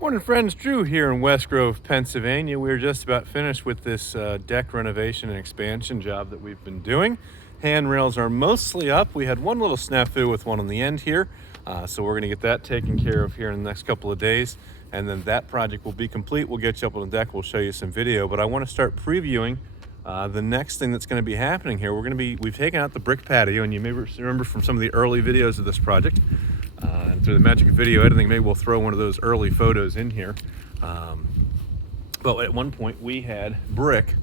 Morning friends, Drew here in West Grove, Pennsylvania. We're just about finished with this deck renovation and expansion job that we've been doing. Handrails are mostly up. We had one little snafu with one on the end here. So we're gonna get that taken care of here in the next couple of days. And then that project will be complete. We'll get you up on the deck, we'll show you some video. But I wanna start previewing the next thing that's gonna be happening here. We've taken out the brick patio, and you may remember from some of the early videos of this project, and through the magic of video editing, maybe we'll throw one of those early photos in here. But at one point we had brick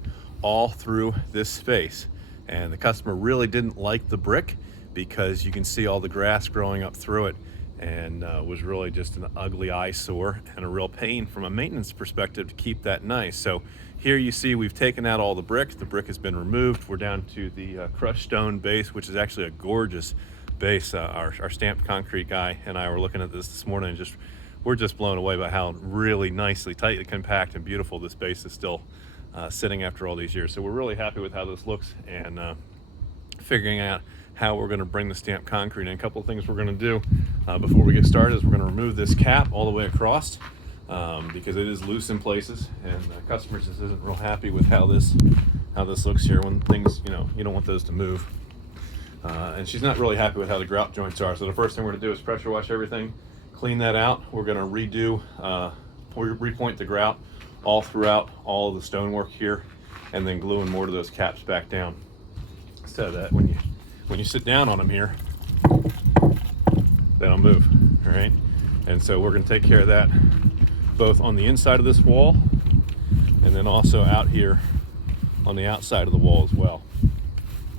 all through this space, and the customer really didn't like the brick because you can see all the grass growing up through it, and was really just an ugly eyesore and a real pain from a maintenance perspective to keep that nice. So here you see we've taken out all the brick. The brick has been removed. We're down to the crushed stone base, which is actually a gorgeous base. Our stamped concrete guy and I were looking at this morning, and we're just blown away by how really nicely, tightly compact and beautiful this base is still sitting after all these years. So we're really happy with how this looks, and figuring out how we're going to bring the stamped concrete in. A couple of things we're going to do before we get started is we're going to remove this cap all the way across because it is loose in places, and the customer just isn't real happy with how this looks here when things, you don't want those to move. And she's not really happy with how the grout joints are. So the first thing we're going to do is pressure wash everything, clean that out. We're going to repoint the grout all throughout all of the stonework here, and then glue in more of those caps back down, so that when you sit down on them here, they don't move. All right. And so we're going to take care of that both on the inside of this wall and then also out here on the outside of the wall as well.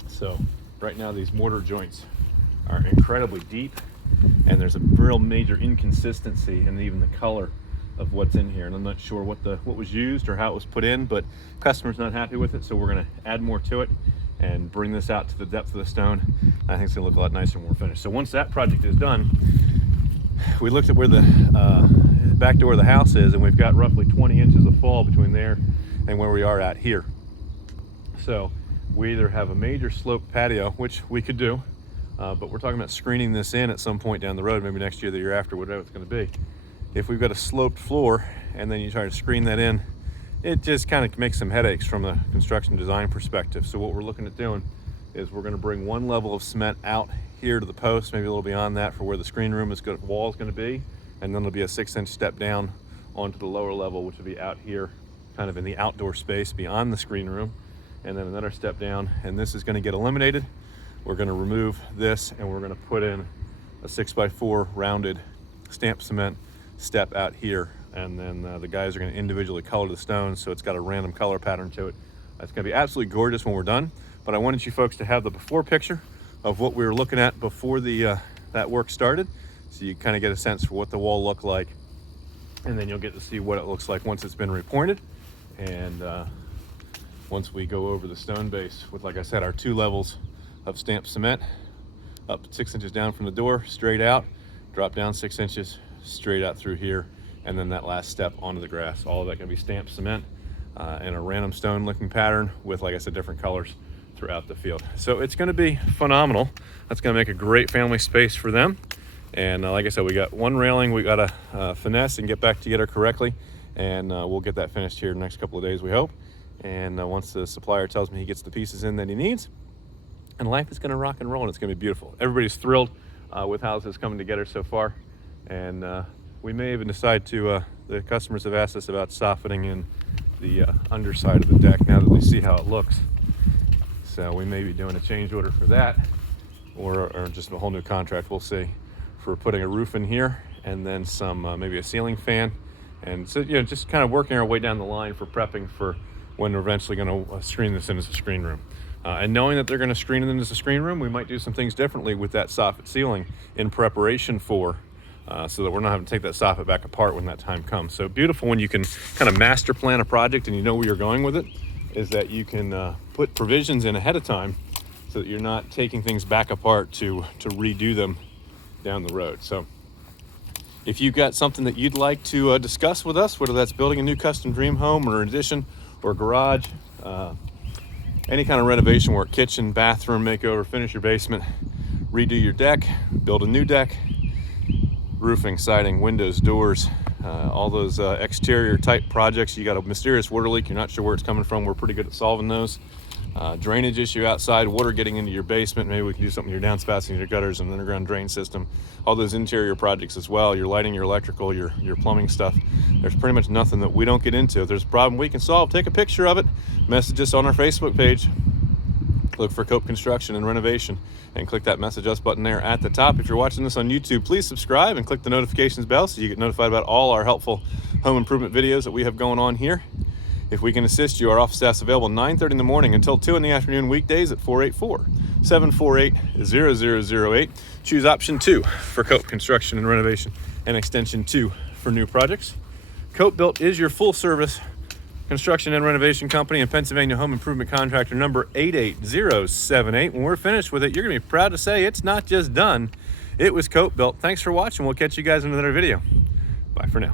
So right now these mortar joints are incredibly deep, and there's a real major inconsistency in even the color of what's in here, and I'm not sure what was used or how it was put in, but customer's not happy with it, so we're going to add more to it and bring this out to the depth of the stone. I think it's going to look a lot nicer when we're finished. So once that project is done, we looked at where the back door of the house is, and we've got roughly 20 inches of fall between there and where we are at here. So we either have a major sloped patio, which we could do, but we're talking about screening this in at some point down the road, maybe next year, the year after, whatever it's going to be. If we've got a sloped floor and then you try to screen that in, it just kind of makes some headaches from a construction design perspective. So what we're looking at doing is we're going to bring one level of cement out here to the post, maybe a little beyond that, for where the screen room wall is going to be, and then there'll be a 6-inch step down onto the lower level, which will be out here kind of in the outdoor space beyond the screen room, and then another step down, and this is going to get eliminated. We're going to remove this, and we're going to put in a 6x4 rounded stamped cement step out here, and then the guys are going to individually color the stones, so it's got a random color pattern to it. It's going to be absolutely gorgeous when we're done. But I wanted you folks to have the before picture of what we were looking at before that work started, so you kind of get a sense for what the wall looked like, and then you'll get to see what it looks like once it's been repointed, and once we go over the stone base with, like I said, our 2 levels of stamped cement, up 6 inches down from the door, straight out, drop down 6 inches, straight out through here, and then that last step onto the grass. All of that going to be stamped cement and a random stone looking pattern with, like I said, different colors throughout the field. So it's going to be phenomenal. That's going to make a great family space for them. And like I said, we got one railing we got to finesse and get back together correctly, and we'll get that finished here in the next couple of days, we hope. And once the supplier tells me he gets the pieces in that he needs, and life is going to rock and roll, and it's going to be beautiful. Everybody's thrilled with how this is coming together so far, and we may even decide to, the customers have asked us about softening in the underside of the deck now that they see how it looks. So we may be doing a change order for that, or just a whole new contract, we'll see, for putting a roof in here, and then some maybe a ceiling fan. And so, just kind of working our way down the line for prepping for when we're eventually going to screen this in as a screen room. And knowing that they're going to screen it in as a screen room, we might do some things differently with that soffit ceiling in preparation for, so that we're not having to take that soffit back apart when that time comes. So beautiful when you can kind of master plan a project and you know where you're going with it, is that you can put provisions in ahead of time so that you're not taking things back apart to redo them down the road. So if you've got something that you'd like to discuss with us, whether that's building a new custom dream home or an addition or garage, any kind of renovation work, kitchen, bathroom makeover, finish your basement, redo your deck, build a new deck, roofing, siding, windows, doors, all those exterior type projects. You got a mysterious water leak, you're not sure where it's coming from, we're pretty good at solving those. Drainage issue outside, water getting into your basement, maybe we can do something with your downspouts and your gutters and underground drain system. All those interior projects as well, your lighting, your electrical, your plumbing stuff. There's pretty much nothing that we don't get into. If there's a problem we can solve, take a picture of it, message us on our Facebook page. Look for 𝗂𝘁'𝘀 Construction and Renovation and click that message us button there at the top. If you're watching this on YouTube, please subscribe and click the notifications bell so you get notified about all our helpful home improvement videos that we have going on here. If we can assist you, our office staff's available 9:30 in the morning until 2 in the afternoon weekdays at 484-748-0008. Choose option 2 for 𝗂𝘁'𝘀 Construction and Renovation and extension 2 for new projects. 𝗂𝘁 is your full service construction and renovation company and Pennsylvania home improvement contractor number 88078. When we're finished with it, you're gonna be proud to say it's not just done, it was 𝗂𝘁. Thanks for watching. We'll catch you guys in another video. Bye for now.